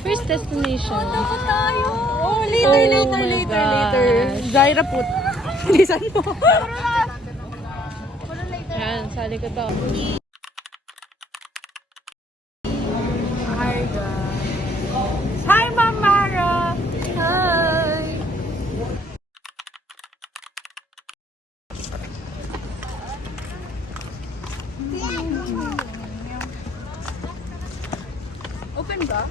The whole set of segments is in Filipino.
First destination. Punta tayo. Oh, later. Jaira put. Bilisan mo. Yan, sali ko to. Hi, Ma'am Mara. Hi. Open ba?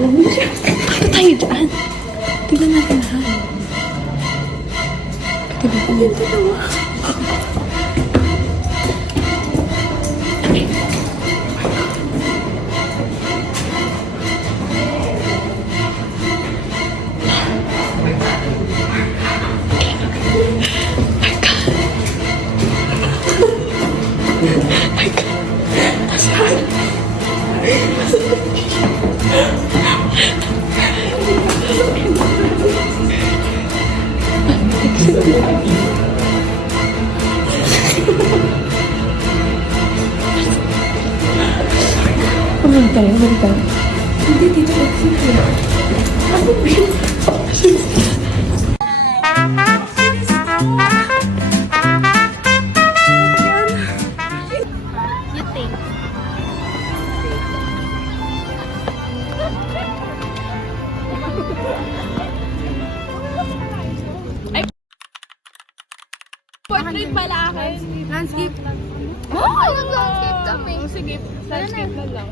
Ano tayo dyan? Tignan natin lahat. Tignan ko yung dalawa. Balik tayo. Hindi, dito. You think? Ay! Portrait pala akin. Landscape. Oh, landscape kami. Sige, landscape na lang.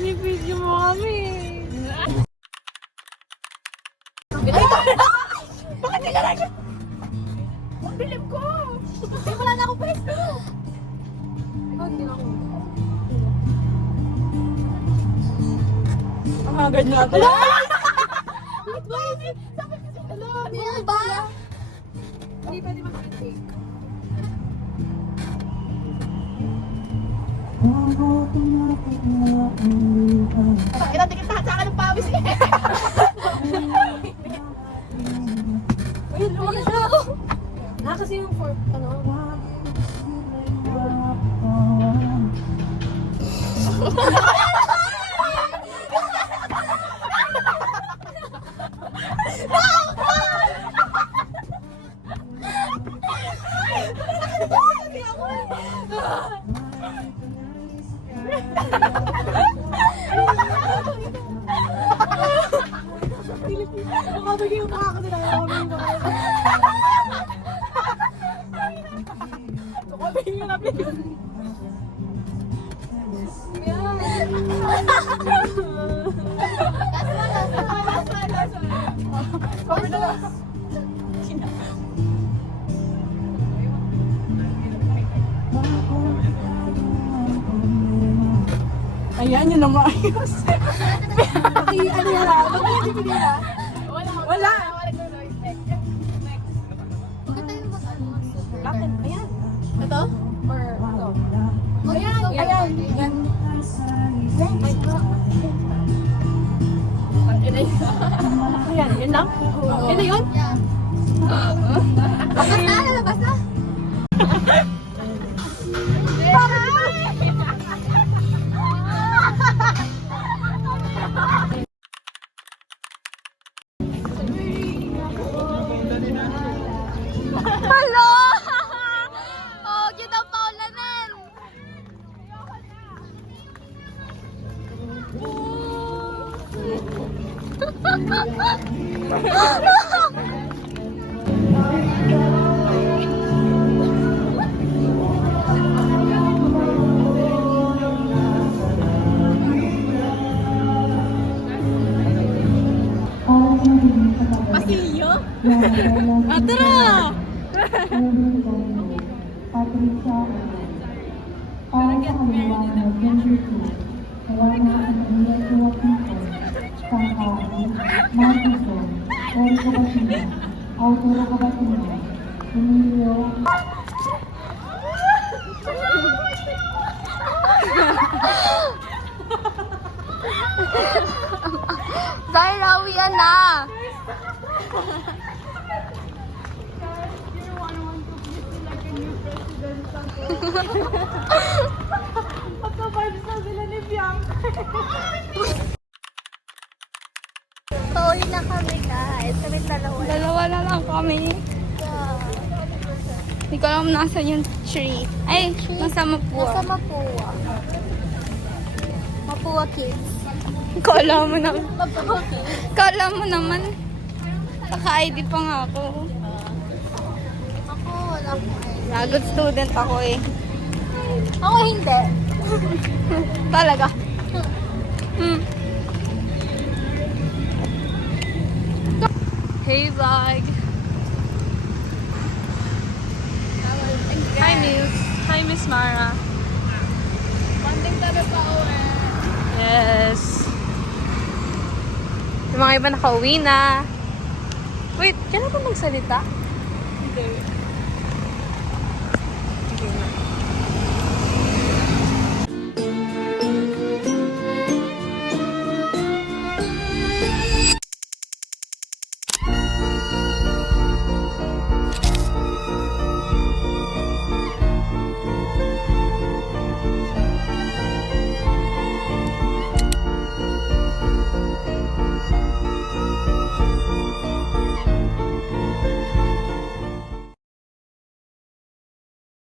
Binibidyo mo kami. Bakit nila lang yun? Ang bilib ko! Ay, wala na akong pwesto! Hindi na ako. Ang agad natin. Wait, wait! Sabi kasi, ano ba? Hindi pwede mag-take. Pakita, tikita sa akin ng pawis eh! Wait, lumaki siya! Kasi yung for, ano? Makabagay yung mukha ko nila. Makabagay yung nabi. Ayan, yun na maayos. Ano yan lang? Ano yan? Wala. Bakit? Ayan. Ito? Or ito? Ayan. Ayan. Ayan. Ayan. Yan lang? Yan na yun? Labas na. Labas na. Hello! Oh, kita paulanan. Pasilyo? Tara! Patricia para sa kaliwanag ng Diyos, kaya na ang iyong tuwag nito, sangkain, magiso, Ori Kabatina, Autoro Kabatina, Emilio, Dahil awian na. Pauwi na kami guys. Kami dalawa. Dalawa na lang kami. Hindi ko alam nasan yung tree. Ay, nasa Mapua. Nasa Mapua. Mapua Kids. Kala mo naman. Mapua Kids. Kala mo naman. Naka-ID pa nga ako. Ako wala akong idea. Good student ako eh. Ako hindi. Talaga. Hmm. Hey vlog. Hi Miss. Hi Miss Mara. Banding tabi pa uwi. Yes. Yung mga iba nakauwi na. Wait, kailan ba magsalita? Hindi.